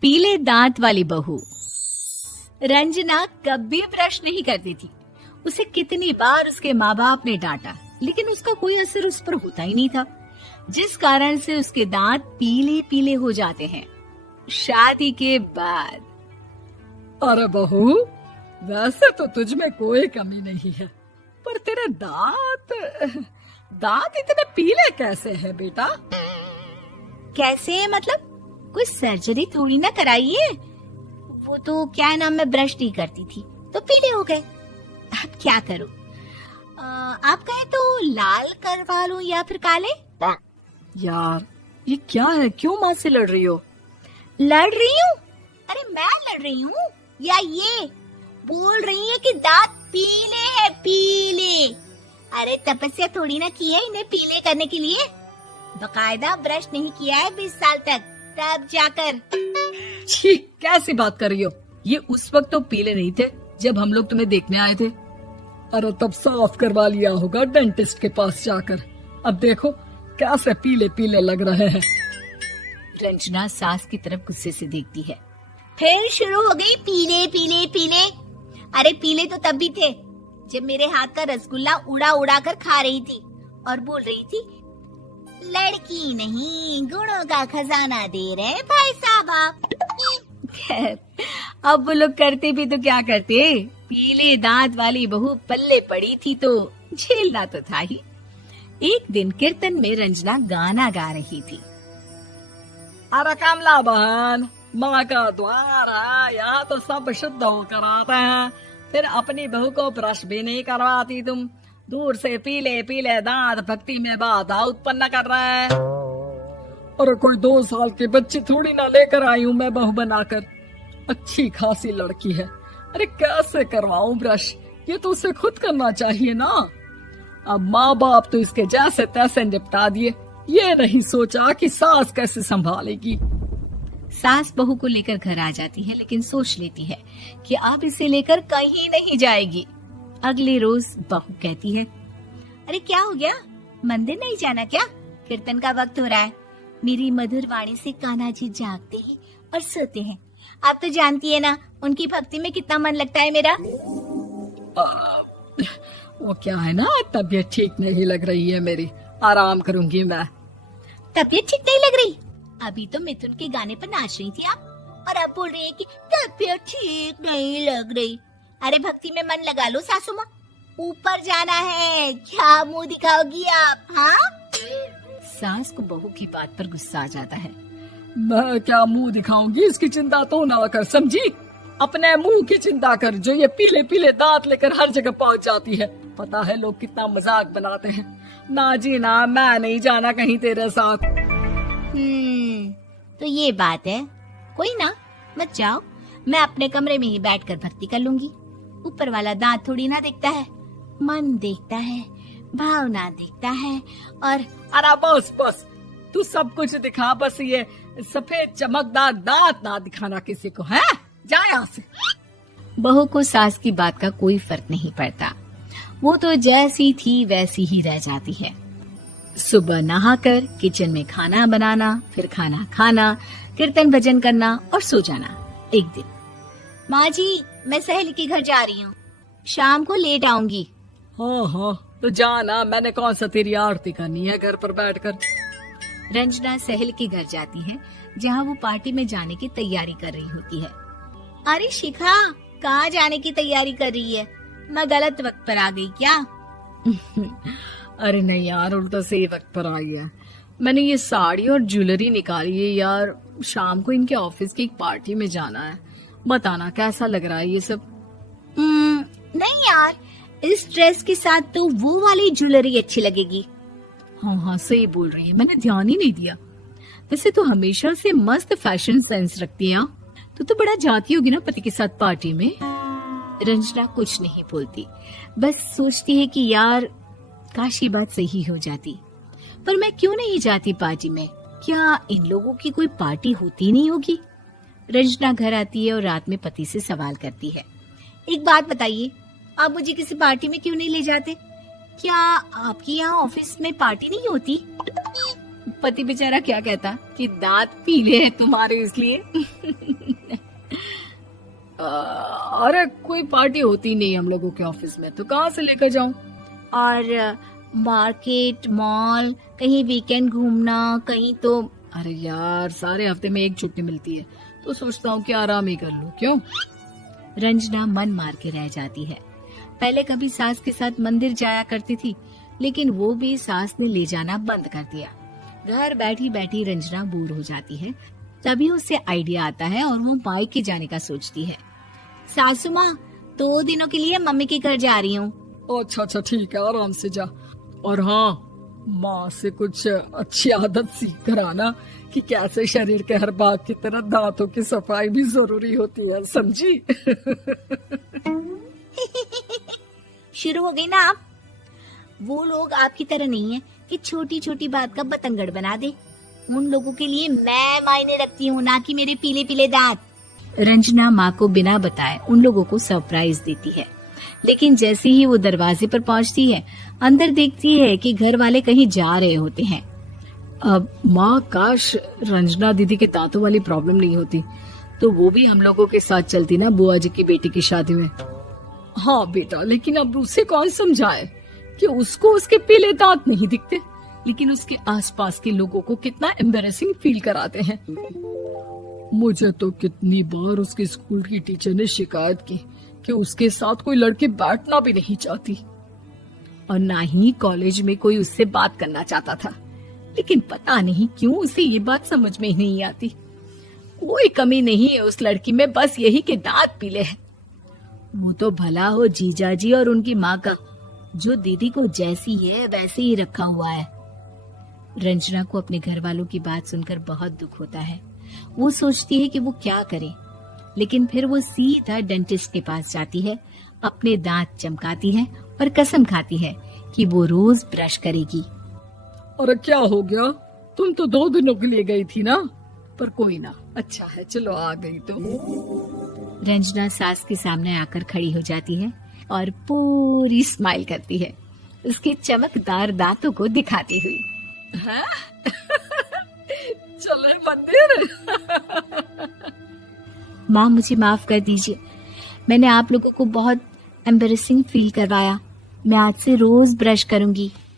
पीले दांत वाली बहू। रंजना कभी ब्रश नहीं करती थी। उसे कितनी बार उसके माँ बाप ने डांटा, लेकिन उसका कोई असर उस पर होता ही नहीं था, जिस कारण से उसके दांत पीले पीले हो जाते हैं। शादी के बाद अरे बहू, वैसे तो तुझ में कोई कमी नहीं है, पर तेरे दांत इतने पीले कैसे हैं बेटा? कैसे मतलब? कोई सर्जरी थोड़ी ना कराइए। वो तो क्या नाम, मैं ब्रश नहीं करती थी तो पीले हो गए। अब क्या करूं? आप कहें तो लाल करवा लूं या फिर काले? यार ये क्या है, क्यों माँ से लड़ रही हो? लड़ रही हूँ? अरे मैं लड़ रही हूँ या ये बोल रही है कि दांत पीले हैं, पीले। अरे तपस्या थोड़ी ना की है इन्हें पीले करने के लिए। बकायदा ब्रश नहीं किया है 20 साल तक, तब जाकर। छी, कैसी बात कर रही हो? ये उस वक्त तो पीले नहीं थे जब हम लोग तुम्हें देखने आए थे। अरे तब साफ करवा लिया होगा डेंटिस्ट के पास जाकर। अब देखो कैसे पीले पीले लग रहे हैं। रंजना सास की तरफ गुस्से से देखती है। फिर शुरू हो गई पीले पीले पीले। अरे पीले तो तब भी थे जब मेरे हाथ का रसगुल्ला उड़ा उड़ा कर खा रही थी और बोल रही थी, लड़की नहीं गुणों का खजाना दे रहे भाई साहब आप। खैर, अब वो लोग करते भी तो क्या करते, पीले दांत वाली बहू पल्ले पड़ी थी तो झेलना तो था ही। एक दिन कीर्तन में रंजना गाना गा रही थी। अरे कमला बहन, माँ का द्वार है, यहाँ तो सब शुद्ध होकर आते हैं, फिर अपनी बहू को ब्रश भी नहीं करवाती तुम। दूर से पीले पीले दांत भक्ति में बाधा उत्पन्न कर रहे हैं। अरे कोई 2 साल की बच्ची थोड़ी ना लेकर आई हूँ मैं बहू बनाकर। अच्छी खासी लड़की है, अरे कैसे करवाऊं ब्रश? ये तो उसे खुद करना चाहिए ना। अब माँ बाप तो इसके जैसे तैसे निपटा दिए, ये नहीं सोचा कि सास कैसे संभालेगी। सास बहू को लेकर घर आ जाती है, लेकिन सोच लेती है कि अब इसे लेकर कहीं नहीं जाएगी। अगले रोज बहू कहती है, अरे क्या हो गया, मंदिर नहीं जाना क्या? कीर्तन का वक्त हो रहा है। मेरी मधुर वाणी से कान्हा जी जागते हैं और सोते हैं। आप तो जानती है ना उनकी भक्ति में कितना मन लगता है मेरा। वो क्या है ना, तबीयत ठीक नहीं लग रही है मेरी, आराम करूंगी मैं। तबीयत ठीक नहीं लग रही? अभी तो मिथुन के गाने पर नाच रही थी आप, और अब बोल रही है कि तबीयत ठीक नहीं लग रही। अरे भक्ति में मन लगा लो सासू माँ, ऊपर जाना है, क्या मुंह दिखाओगी आप? हाँ? सास को बहू की बात पर गुस्सा आ जाता है। मैं क्या मुंह दिखाऊंगी, इसकी चिंता तो ना कर, समझी? अपने मुंह की चिंता कर, जो ये पीले पीले दांत लेकर हर जगह पहुंच जाती है। पता है लोग कितना मजाक बनाते हैं। ना जी ना, मैं नहीं जाना कहीं तेरे साथ। तो ये बात है, कोई ना, मत जाओ, मैं अपने कमरे में ही बैठकर भक्ति कर लूंगी। ऊपर वाला दांत थोड़ी ना देखता है, मन देखता है, भावना देखता है। और अरे बस बस, तू सब कुछ दिखा, बस ये सफेद चमकदार दांत ना दिखाना किसी को, है? जा यहाँ से। बहू को सास की बात का कोई फर्क नहीं पड़ता, वो तो जैसी थी वैसी ही रह जाती है। सुबह नहाकर किचन में खाना बनाना, फिर खाना खाना, कीर्तन भजन करना और सो जाना। एक दिन, माँ जी मैं सहेली के घर जा रही हूँ, शाम को लेट आऊंगी। हाँ हाँ तो जाना, मैंने कौन सा तेरी आरती करनी है घर पर बैठकर। रंजना सहेली के घर जाती है, जहाँ वो पार्टी में जाने की तैयारी कर रही होती है। अरे शिखा, कहाँ जाने की तैयारी कर रही है? मैं गलत वक्त पर आ गई क्या? अरे नहीं यार, उल्टा सही वक्त पर आई है। मैंने ये साड़ी और ज्वेलरी निकाली है यार, शाम को इनके ऑफिस की एक पार्टी में जाना है। बताना कैसा लग रहा है ये सब? नहीं यार, इस ड्रेस के साथ तो वो वाली ज्वेलरी अच्छी लगेगी। हाँ हाँ सही बोल रही है, मैंने ध्यान ही नहीं दिया। वैसे तो हमेशा से मस्त फैशन सेंस रखती है। तो बड़ा जाती होगी ना पति के साथ पार्टी में। रंजना कुछ नहीं बोलती, बस सोचती है कि यार काश ये बात सही हो जाती, पर मैं क्यों नहीं जाती पार्टी में? क्या इन लोगों की कोई पार्टी होती नहीं होगी? रंजना घर आती है और रात में पति से सवाल करती है, एक बात बताइए, आप मुझे किसी पार्टी में क्यों नहीं ले जाते? क्या आपकी यहाँ ऑफिस में पार्टी नहीं होती? पति बेचारा क्या कहता कि दांत पीले हैं तुम्हारे इसलिए। अरे कोई पार्टी होती नहीं हम लोगों के ऑफिस में, तो कहाँ से लेकर जाऊं? और मार्केट, मॉल, कहीं वीकेंड घूमना, कहीं तो। अरे यार, सारे हफ्ते में एक छुट्टी मिलती है, तो सोचता हूँ कि आराम ही कर लूं। क्यों? रंजना मन मार के रह जाती है। पहले कभी सास के साथ मंदिर जाया करती थी, लेकिन वो भी सास ने ले जाना बंद कर दिया। घर बैठी बैठी रंजना बोर हो जाती है। तभी उसे आइडिया आता है और वो मायके जाने का सोचती है। सासू माँ, 2 दिनों के लिए मम्मी के घर जा रही हूँ। अच्छा ठीक है, आराम से जा। और हाँ, माँ से कुछ अच्छी आदत सीख कर आना कि कैसे शरीर के हर भाग की तरह दांतों की सफाई भी जरूरी होती है, समझी? शुरू हो गई ना आप। वो लोग आपकी तरह नहीं है कि छोटी छोटी बात का बतंगड़ बना दे। उन लोगों के लिए मैं मायने रखती हूँ, ना कि मेरे पीले पीले दांत। रंजना माँ को बिना बताए उन लोगों को सरप्राइज देती है, लेकिन जैसे ही वो दरवाजे पर पहुँचती है, अंदर देखती है कि घर वाले कहीं जा रहे होते हैं। अब माँ, काश रंजना दीदी के दांतों वाली प्रॉब्लम नहीं होती, तो वो भी हम लोगों के साथ चलती ना बुआ जी की बेटी की शादी में। हाँ बेटा, लेकिन अब उसे कौन समझाए कि उसको उसके पीले दांत नहीं दिखते, लेकिन उसके आसपास के लोगों को कितना एम्बैरेसिंग फील कराते हैं। मुझे तो कितनी बार उसके स्कूल की टीचर ने शिकायत की कि उसके साथ कोई लड़की बैठना भी नहीं चाहती, और ना ही कॉलेज में कोई उससे बात करना चाहता था। लेकिन पता नहीं क्यों उसे ये बात समझ में ही नहीं आती। कोई कमी नहीं है उस लड़की में, बस यही कि दांत पीले हैं। वो तो भला हो जीजा जी और उनकी माँ का, जो दीदी को जैसी है वैसे ही रखा हुआ है। रंजना को अपने घर वालों की बात सुनकर बहुत दुख होता है। वो सोचती है कि वो क्या करे, लेकिन फिर वो सीधा डेंटिस्ट के पास जाती है, अपने दांत चमकाती है और कसम खाती है कि वो रोज ब्रश करेगी। अरे क्या हो गया? तुम तो 2 दिनों के लिए गई थी ना, पर कोई ना, अच्छा है, चलो आ गई तो। रंजना सास के सामने आकर खड़ी हो जाती है और पूरी स्माइल करती है, उसके चमकदार दांतों को दिखाती हुई। हैं? चले मंदिर। माँ, मुझे माफ कर दीजिए, मैंने आप लोगों को बहुत एम्बैरेसिंग फील करवाया। मैं आज से रोज ब्रश करूंगी।